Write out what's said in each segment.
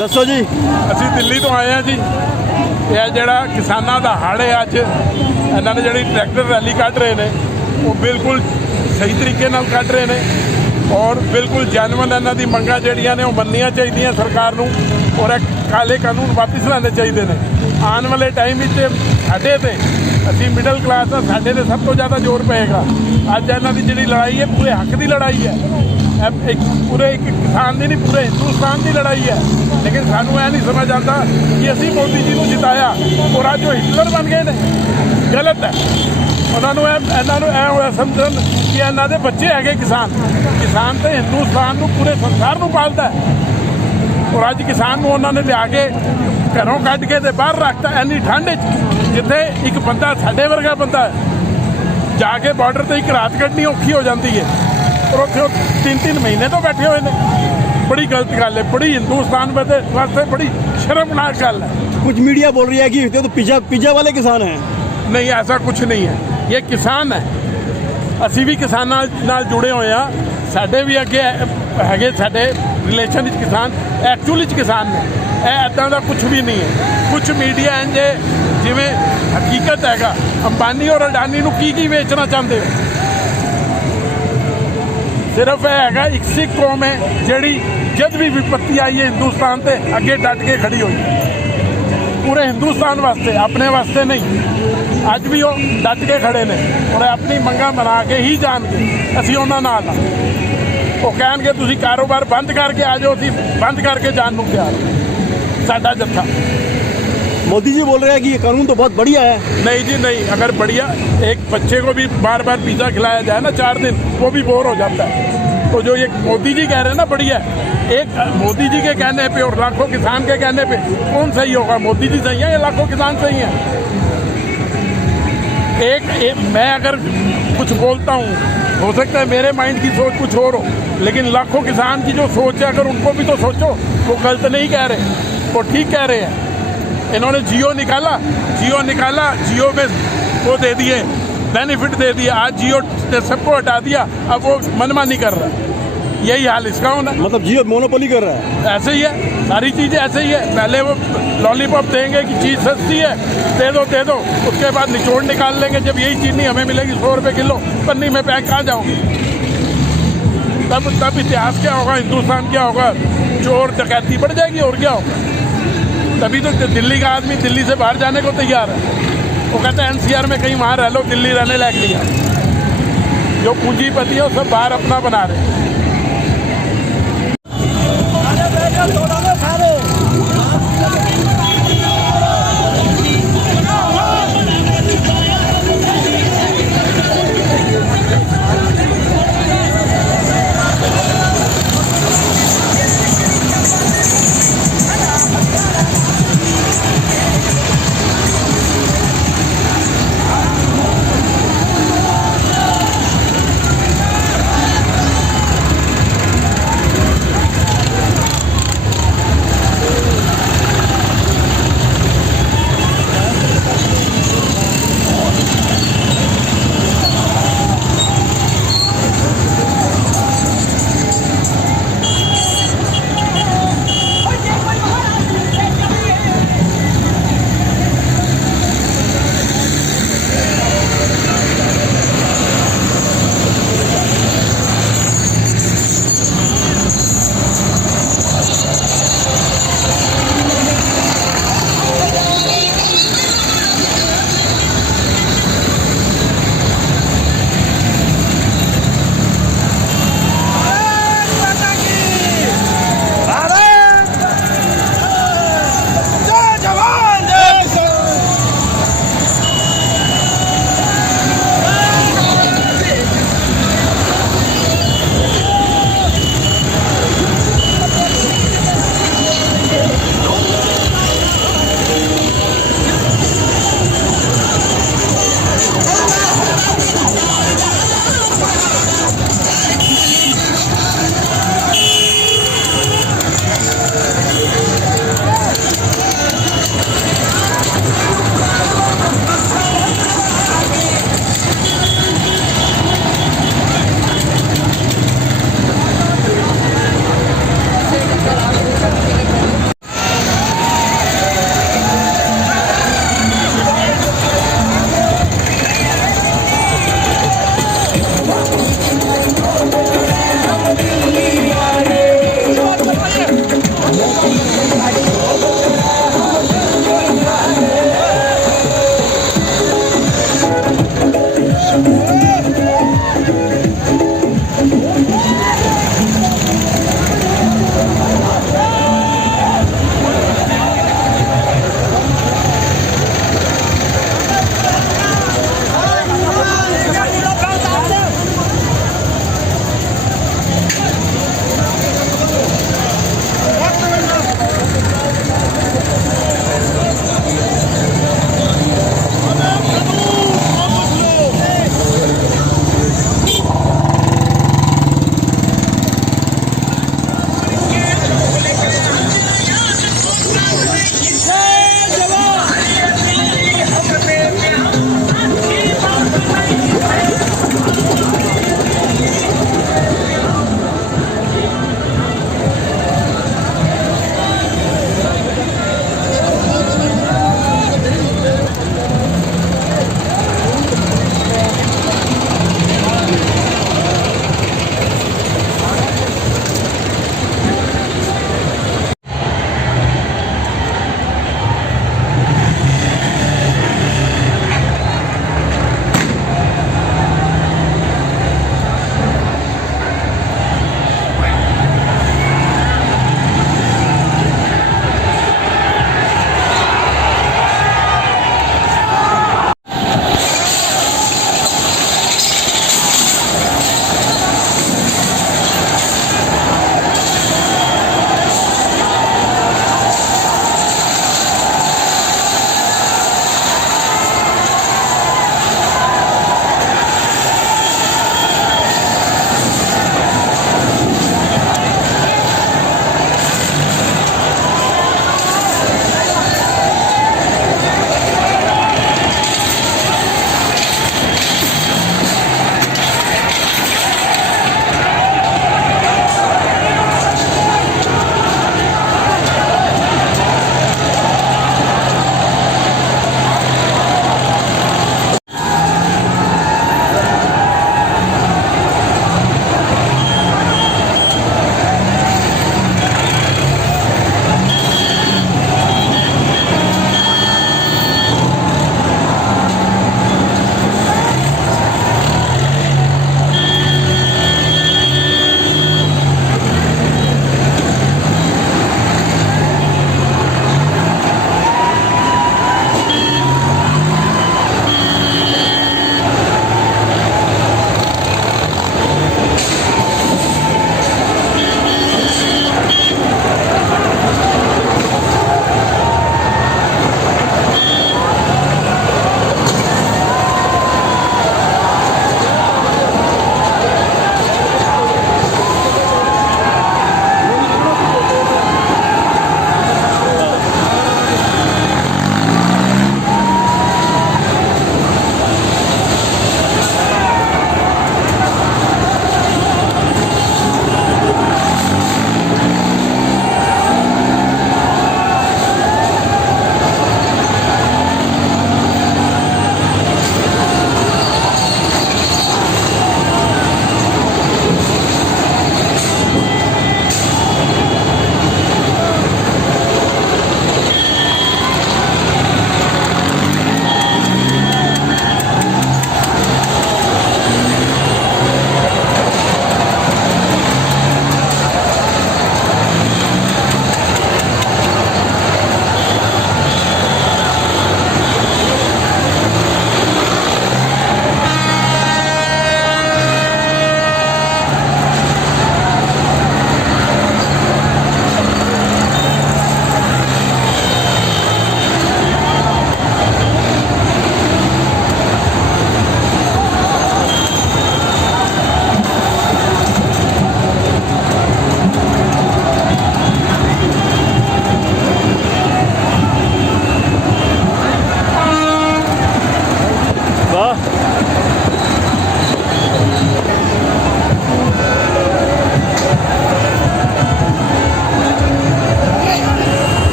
दसो जी। ਅਸੀਂ ਦਿੱਲੀ ਤੋਂ ਆਏ ਹਾਂ ਜੀ। ਇਹ ਜਿਹੜਾ ਕਿਸਾਨਾਂ ਦਾ ਹੜ੍ਹ ਹੈ ਅੱਜ ਇਹਨਾਂ ਨੇ ਜਿਹੜੀ ਟਰੈਕਟਰ ਰੈਲੀ ਕੱਢ ਰਹੇ ਨੇ ਉਹ ਬਿਲਕੁਲ ਸਹੀ ਤਰੀਕੇ ਨਾਲ ਕੱਢ ਰਹੇ ਨੇ ਔਰ ਬਿਲਕੁਲ ਜੈਨੂਅਨ ਇਹਨਾਂ ਦੀ ਮੰਗਾਂ ਜਿਹੜੀਆਂ ਨੇ ਉਹ ਮੰਨਣੀਆਂ ਚਾਹੀਦੀਆਂ ਸਰਕਾਰ ਨੂੰ ਔਰ ਇਹ ਕਾਲੇ ਕਾਨੂੰਨ ਵਾਪਸ ਲੈਣੇ ਚਾਹੀਦੇ ਨੇ। ਆਉਣ ਵਾਲੇ ਟਾਈਮ ਵਿੱਚ ਸਾਡੇ ਤੇ ਅਸੀਂ ਮਿਡਲ ਕਲਾਸ ਦਾ ਸਾਡੇ ਤੇ ਸਭ ਤੋਂ ਜ਼ਿਆਦਾ ਜ਼ੋਰ ਪਏਗਾ। ਅੱਜ ਇਹਨਾਂ ਦੀ ਜਿਹੜੀ ਲੜਾਈ ਹੈ ਪੂਰੇ ਹੱਕ ਦੀ ਲੜਾਈ ਹੈ। एक पूरे एक किसान की नहीं पूरे हिंदुस्तान की लड़ाई है। लेकिन सानू यह नहीं समझ आता कि असी मोदी जी को जिताया और आज जो हिटलर बन गए ने गलत है। उन्होंने इन्हों समझन कि इन्हों के बच्चे है किसान तो हिंदुस्तान को पूरे संसार को पालता है और अज किसान को उन्होंने लिया के घरों कढ़ के बाहर रखता इन्नी ठंड जिथे एक बंदा साढ़े वर्गा बंदा है जाके बॉर्डर से एक रात कढ़नी औखी हो जाती है और उत्थे 3-3 महीने तो बैठे हुए हैं। बड़ी गलत गल है, बड़ी हिंदुस्तान वास्ते बड़ी शर्मनाक गल है। कुछ मीडिया बोल रही है कि तो पिज्जा वाले किसान हैं। नहीं, ऐसा कुछ नहीं है। ये किसान है, असी भी किसानां नाल जुड़े हुए हैं। साडे भी अगे है साडे रिलेशन किसान एक्चुअली किसान ने। ऐसा का कुछ भी नहीं है। कुछ मीडिया इंजे जिवें हकीकत हैगा अंबानी और अडानी नूं की बेचना चाहते हो। सिर्फ है एक सिख कौम है जिहड़ी जब भी विपत्ति आई है हिंदुस्तान से अगे डट के खड़ी हुई पूरे हिंदुस्तान वास्ते, अपने वास्ते नहीं। अज भी वो डट के खड़े ने और अपनी मंगां बना के ही जाणगे। असीं उन्हां नाल आ। वो कहणगे तुसीं कारोबार बंद करके आ जाओ, असीं बंद करके जाण नूं तैयार साडा जत्था। मोदी जी बोल रहे हैं कि ये कानून तो बहुत बढ़िया है। नहीं जी नहीं, अगर बढ़िया एक बच्चे को भी बार बार पिज़्ज़ा खिलाया जाए ना 4 दिन वो भी बोर हो जाता है। तो जो ये मोदी जी कह रहे हैं ना बढ़िया है, एक मोदी जी के कहने पे और लाखों किसान के कहने पे कौन सही होगा? मोदी जी सही है या लाखों किसान सही हैं? एक मैं अगर कुछ बोलता हूँ हो सकता है मेरे माइंड की सोच कुछ और हो, लेकिन लाखों किसान की जो सोच है अगर उनको भी तो सोचो। वो गलत नहीं कह रहे, वो ठीक कह रहे हैं। इन्होंने जियो निकाला, जियो में वो दे दिए बेनिफिट दे दिया। आज जियो ने सबको हटा दिया, अब वो मनमानी कर रहा है। यही हाल इसका होना। मतलब जियो मोनोपोली कर रहा है। ऐसे ही है, सारी चीज़ें ऐसे ही है। पहले वो लॉलीपॉप देंगे कि चीज़ सस्ती है, दे दो, उसके बाद निचोड़ निकाल लेंगे। जब यही चीनी हमें मिलेगी 100 रुपये किलो, पन्नी में पैक कहाँ जाओगे? तब इतिहास क्या होगा, हिंदुस्तान क्या होगा? चोर डकैती बढ़ जाएगी और क्या होगा? तभी तो दिल्ली का आदमी दिल्ली से बाहर जाने को तैयार है। वो कहते हैं NCR में कहीं वहाँ रह लो, दिल्ली रहने लायक नहीं है। जो पूंजीपति है वो सब बाहर अपना बना रहे हैं।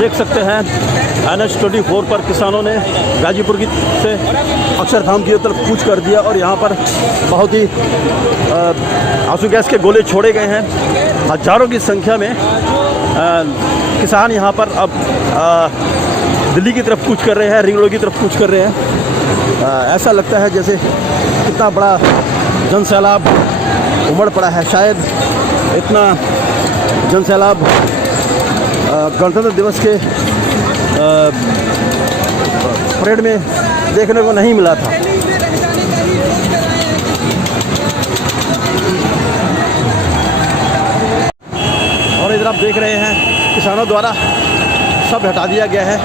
देख सकते हैं NH-24 पर किसानों ने गाजीपुर की से अक्षरधाम की तरफ कूच कर दिया और यहाँ पर बहुत ही आंसू गैस के गोले छोड़े गए हैं। हजारों की संख्या में किसान यहाँ पर अब दिल्ली की तरफ कूच कर रहे हैं, रिंग रोड की तरफ कूच कर रहे हैं। ऐसा लगता है जैसे कितना बड़ा जनसैलाब उमड़ पड़ा है। शायद इतना जनसैलाब गणतंत्र दिवस के परेड में देखने को नहीं मिला था। और इधर आप देख रहे हैं किसानों द्वारा सब हटा दिया गया है,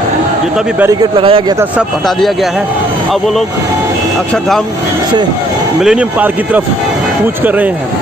जितना भी बैरिकेड लगाया गया था सब हटा दिया गया है। अब वो लोग अक्षरधाम से मिलेनियम पार्क की तरफ कूच कर रहे हैं।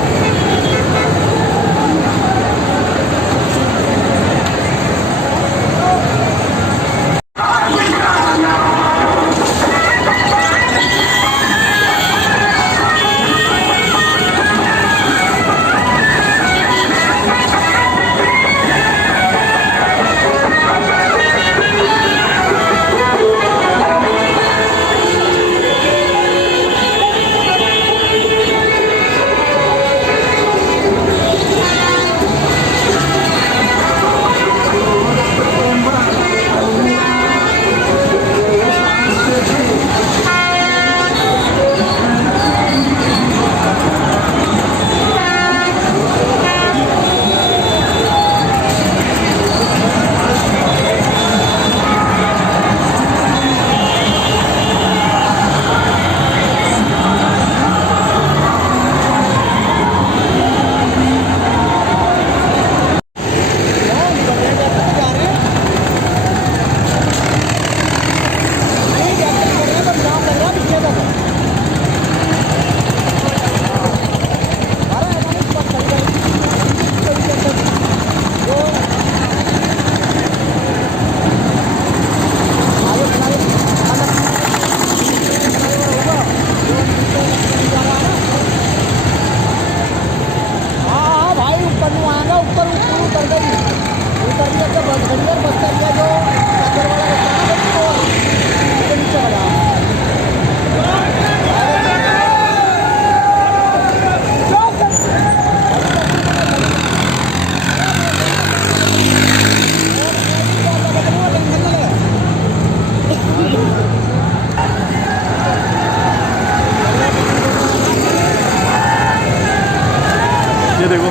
ये देखो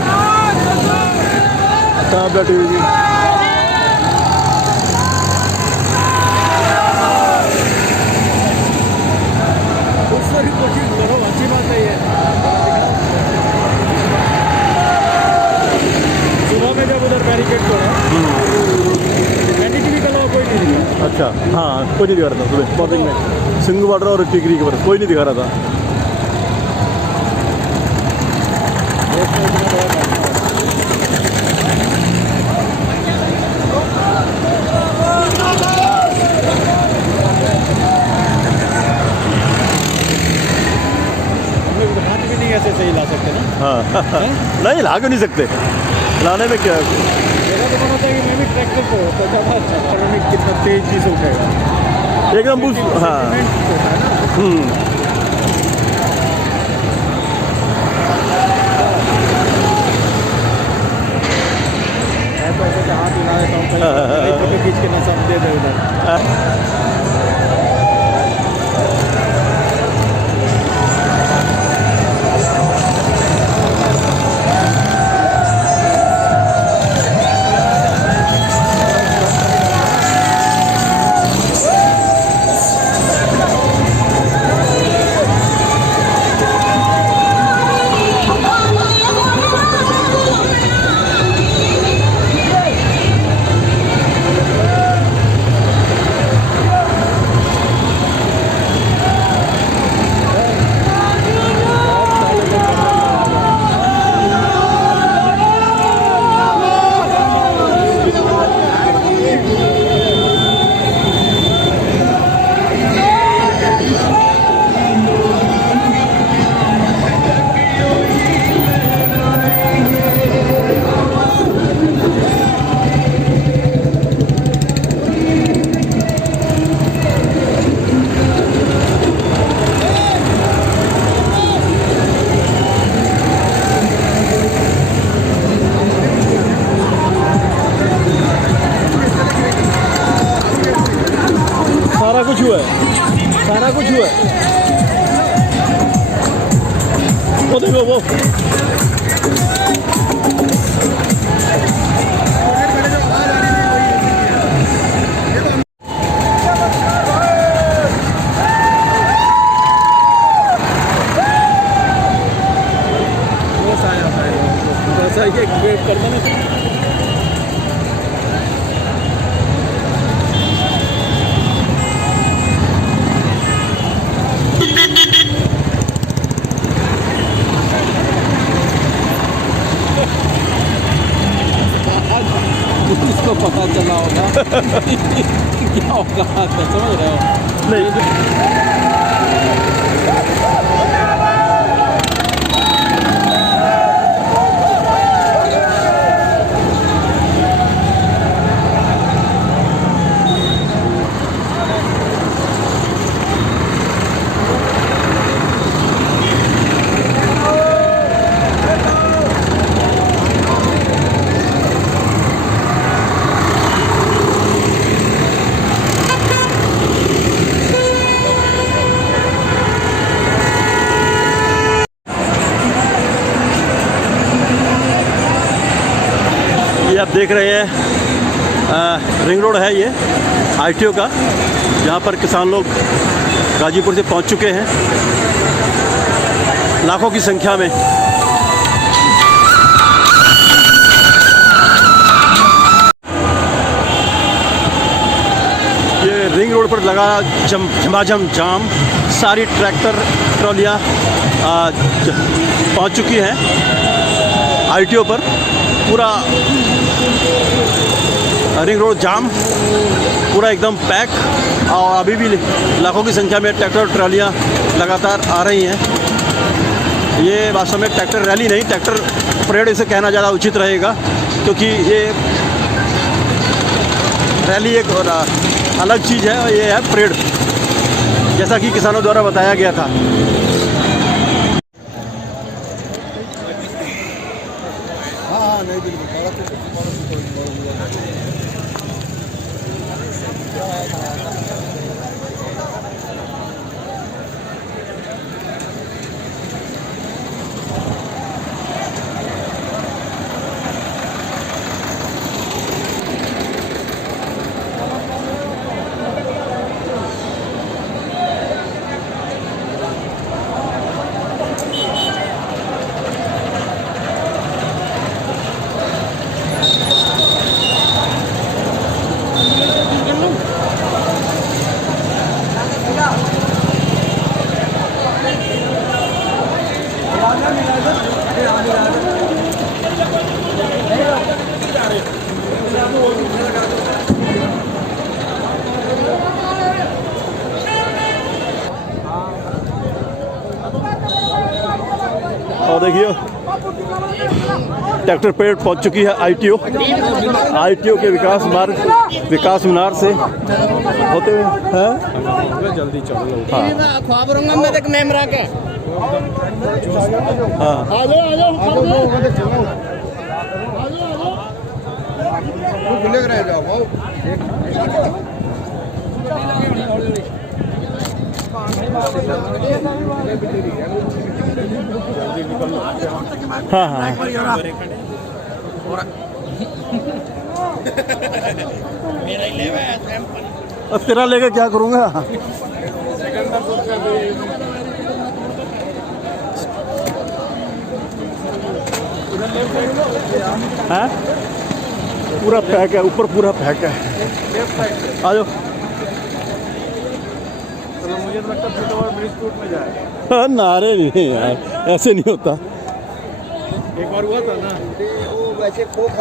कहाँ बैठी हुई है। कोशिश करो, अच्छी बात है ये। सुबह में जब उधर बैरिकेड तोड़ा भी कल कोई नहीं दिखा। अच्छा हाँ, कोई नहीं दिखा रहा था सुबह मॉर्निंग में। सिंधु बॉर्डर और टिकरी के ऊपर कोई नहीं दिखा रहा था। हाथ भी नहीं ऐसे सही ला सकते ना। हाँ नहीं ला क्यों नहीं सकते, लाने में क्या जगह तो होता है कि मैं भी ट्रैक्टर को तो ज़्यादा अच्छा कितना तेजी से उठेगा एकदम। हाँ हाथ हिला देता हूँ, फोटो खींच के ना सब दे दे उधर। वेट करते ना। इसको पता चला होगा क्या होगा, समझ रहे हो? नहीं आप देख रहे हैं रिंग रोड है ये आईटीओ का, जहाँ पर किसान लोग गाजीपुर से पहुँच चुके हैं लाखों की संख्या में। ये रिंग रोड पर लगा झमाझम जाम, सारी ट्रैक्टर ट्रॉलियाँ पहुँच चुकी हैं आईटीओ पर। पूरा रिंग रोड जाम, पूरा एकदम पैक, और अभी भी लाखों की संख्या में ट्रैक्टर ट्रालियाँ लगातार आ रही हैं। ये वास्तव में ट्रैक्टर रैली नहीं, ट्रैक्टर परेड इसे कहना ज़्यादा उचित रहेगा, क्योंकि ये रैली एक और अलग चीज़ है, और ये है परेड, जैसा कि किसानों द्वारा बताया गया था। और देखिए ट्रैक्टर पेड़ पहुंच चुकी है आईटीओ के विकास मीनार से होते हुए हैं। जल्दी चलो। हाँ हाँ हाँ अब तेरा लेके क्या करूँगा। हाँ पूरा पैक है, ऊपर पूरा पैक है। आ जाओ। मुझे तो लगता है और ब्रिज टूट में जाएगा। हाँ, नारे नहीं यार, ऐसे नहीं होता। एक बार हुआ था ना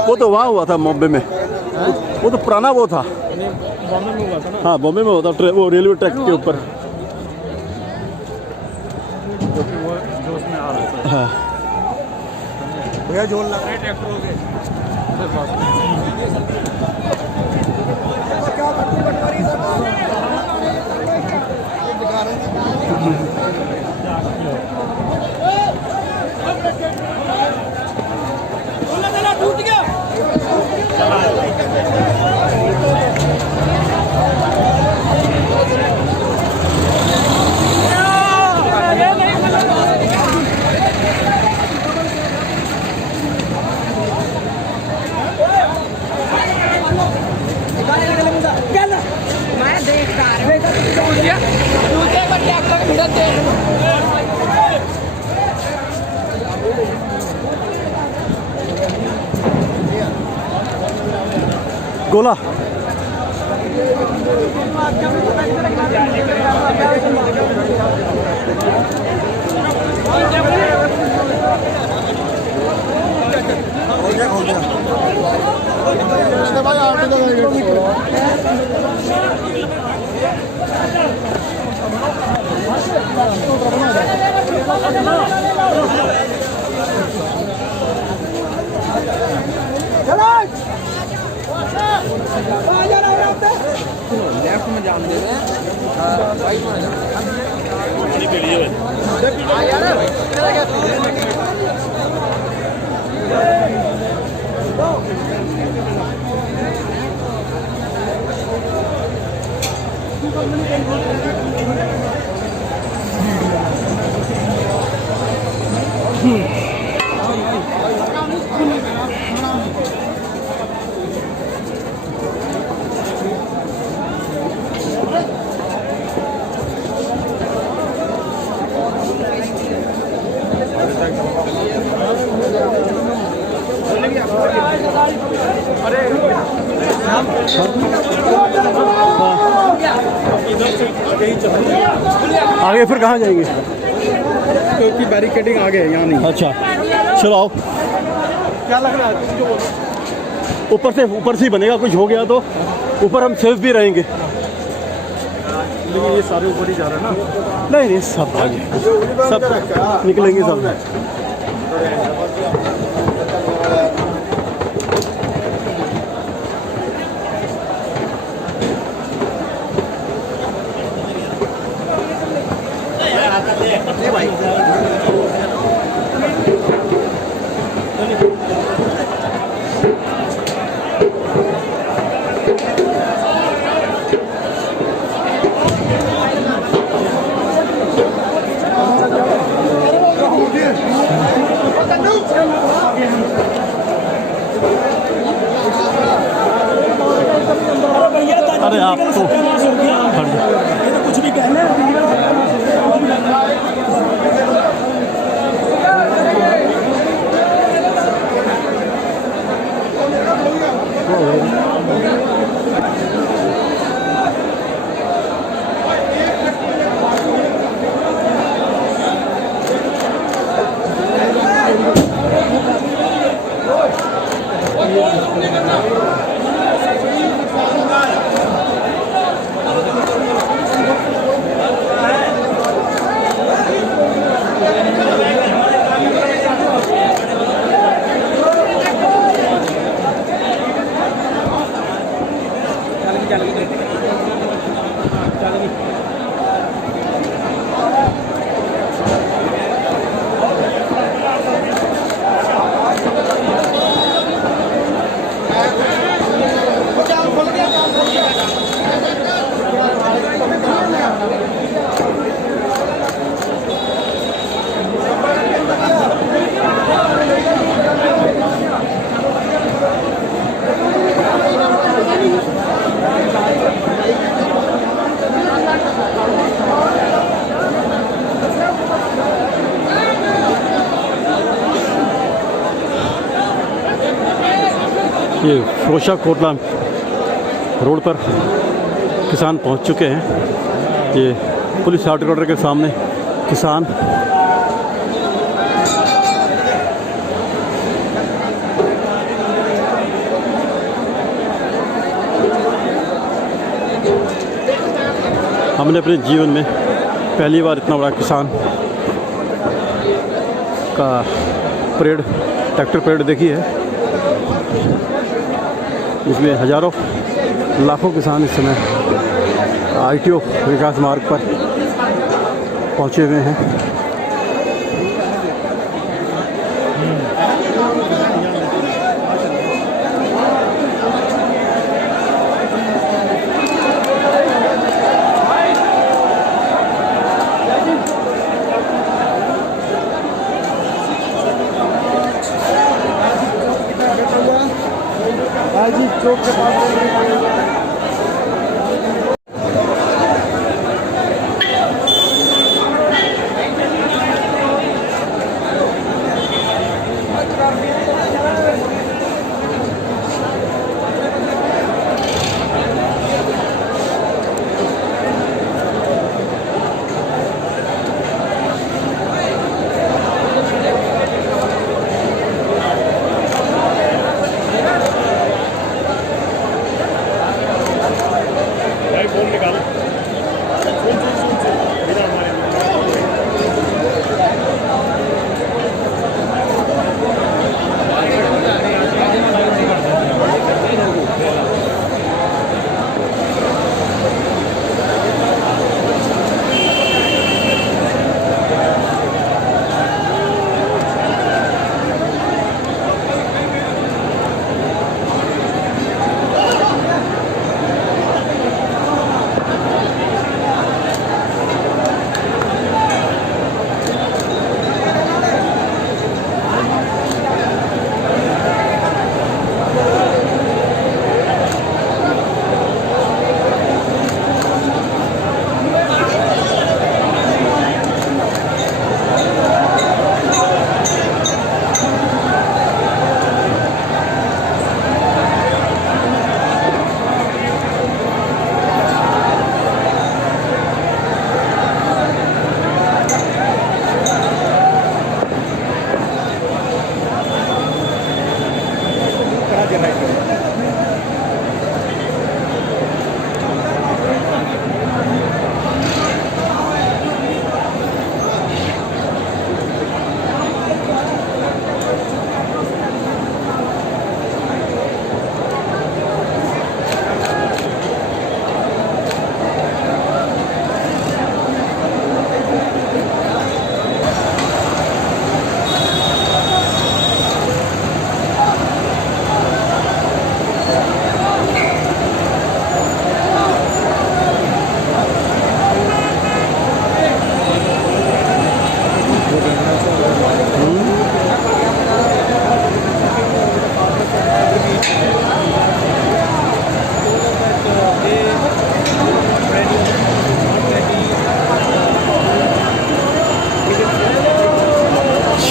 वो तो वहाँ हुआ था बॉम्बे में। वो तो पुराना वो था। बॉम्बे में हुआ था ना। हाँ बॉम्बे में होता, वो रेलवे ट्रैक के ऊपर। जो कि वो जोश में आ रहा था। हाँ भैया जोर लग रहे ट्रैक्टरों के। गोला। लेफ्ट में जान दे रहे हैं, राइट में आगे फिर कहाँ जाएंगे? क्योंकि बैरिकेडिंग आगे है, यहाँ नहीं। अच्छा चलो आओ। क्या लग रहा है? ऊपर से ही बनेगा, कुछ हो गया तो ऊपर हम सेफ भी रहेंगे। लेकिन ये सारे ऊपर ही जा रहे हैं ना। नहीं नहीं सब आगे, सब निकलेंगे सब। अरे आप तो कुछ भी कहना है। ये फिरोजा कोटला रोड पर किसान पहुंच चुके हैं। ये पुलिस हेडक्वार्टर के सामने किसान हमने अपने जीवन में पहली बार इतना बड़ा किसान का परेड, ट्रैक्टर परेड देखी है। इसमें हज़ारों लाखों किसान इस समय ITO विकास मार्ग पर पहुंचे हुए हैं। जी चौक के पास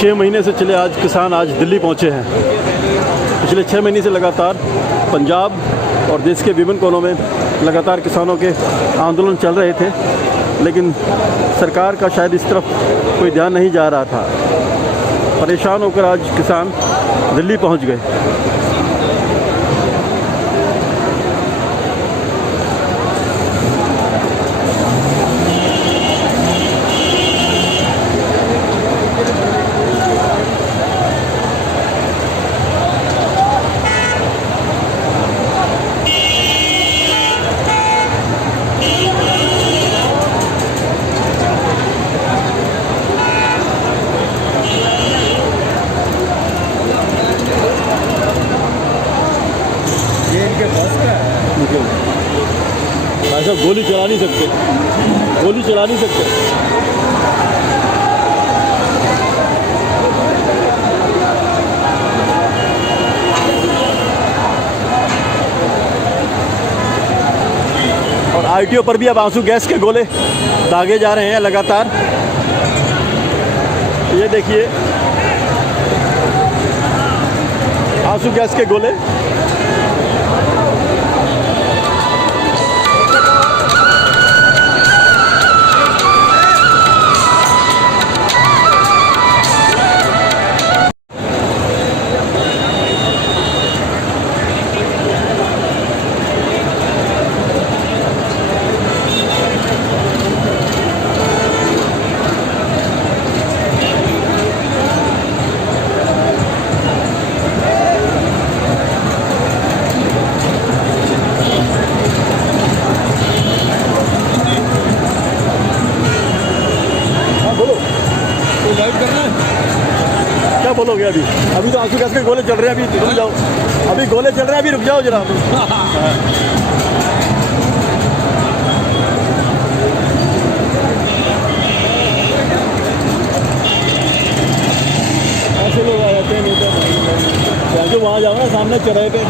6 महीने से चले आज किसान आज दिल्ली पहुंचे हैं। पिछले 6 महीने से लगातार पंजाब और देश के विभिन्न कोनों में लगातार किसानों के आंदोलन चल रहे थे, लेकिन सरकार का शायद इस तरफ कोई ध्यान नहीं जा रहा था। परेशान होकर आज किसान दिल्ली पहुंच गए। भाई साहब गोली चला नहीं सकते, गोली चला नहीं सकते। और आईटीओ पर भी अब आंसू गैस के गोले दागे जा रहे हैं लगातार। ये देखिए आंसू गैस के गोले। क्या बोलोगे अभी? अभी तो आंसू गैस के गोले चल रहे हैं, अभी रुक जाओ, अभी गोले चल रहे हैं, अभी रुक जाओ जरा। ऐसे लोग आ जाते हैं, नहीं तो वहाँ जाओ ना सामने चौराहे पे।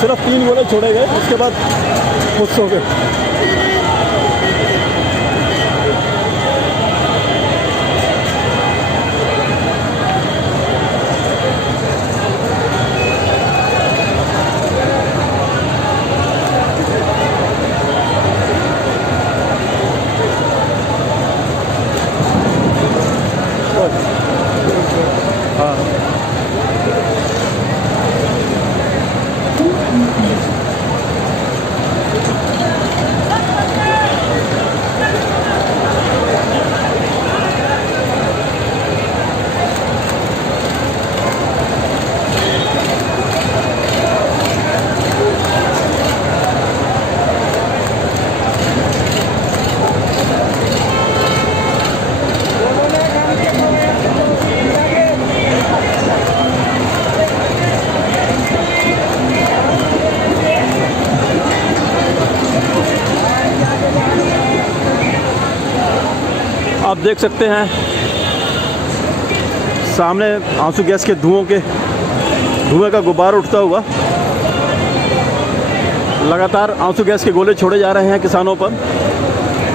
सिर्फ 3 गोले छोड़े गए, उसके बाद खुश हो गए। हाँ आप देख सकते हैं सामने आंसू गैस के धुएं का गुब्बार उठता हुआ। लगातार आंसू गैस के गोले छोड़े जा रहे हैं किसानों पर।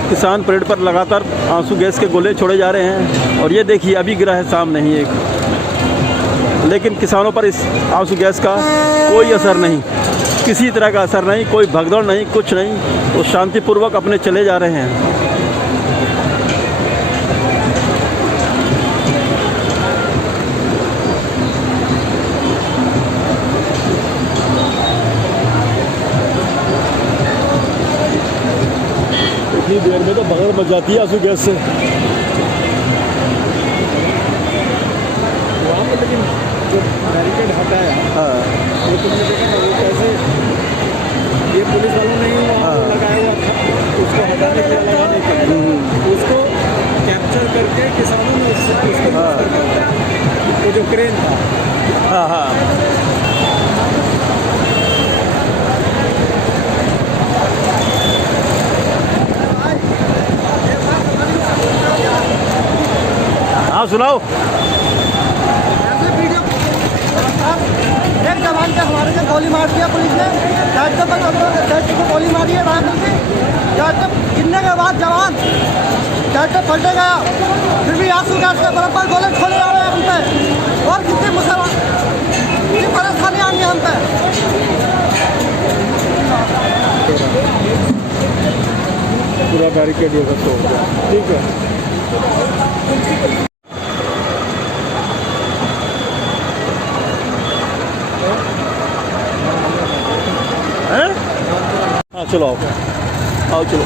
किसान परेड पर लगातार आंसू गैस के गोले छोड़े जा रहे हैं। और ये देखिए अभी गिरा है सामने ही एक, लेकिन किसानों पर इस आंसू गैस का कोई असर नहीं, किसी तरह का असर नहीं, कोई भगदड़ नहीं, कुछ नहीं। वो शांतिपूर्वक अपने चले जा रहे हैं। इतनी देर में तो भगड़ मच जाती है आंसू गैस से। वहाँ पे लेकिन जो बैरिकेड हटाया, हाँ वो तुमने देखा ना, वो कैसे ये पुलिस वालों ने ही वहाँ लगाया हुआ था उसको हटाने के लिए, लगाने के लिए उसको कैप्चर करके किसानों ने उसको वो जो क्रेन था, हाँ हाँ हाँ सुनाओ। एक जवान के हमारे से गोली मार दिया पुलिस ने, जैसे को गोली मारी है राइफल की, जैसे गिरने के बाद जवान जैसे पलटे गया, फिर भी आंसू गैस के बराबर गोले छोड़े जा रहे हैं हम पे, और कितनी मुसलमान कितनी परेशानी आनी है हम पे। पूरा बैरिकेड ये सब तोड़ दिया। ठीक है। हैं? हाँ चलो आओ, आओ चलो।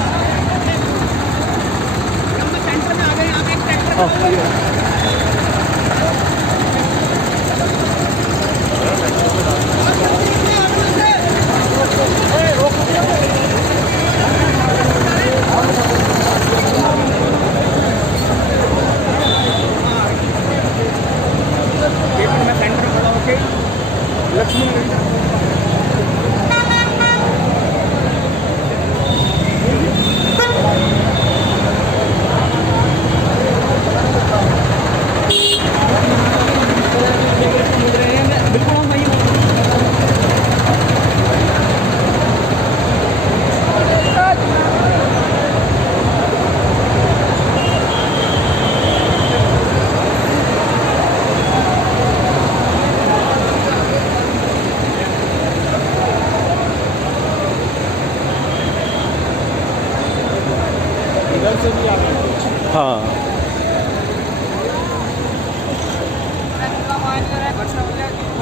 हाँ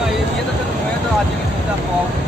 ये तो मैं तो आज ही नहीं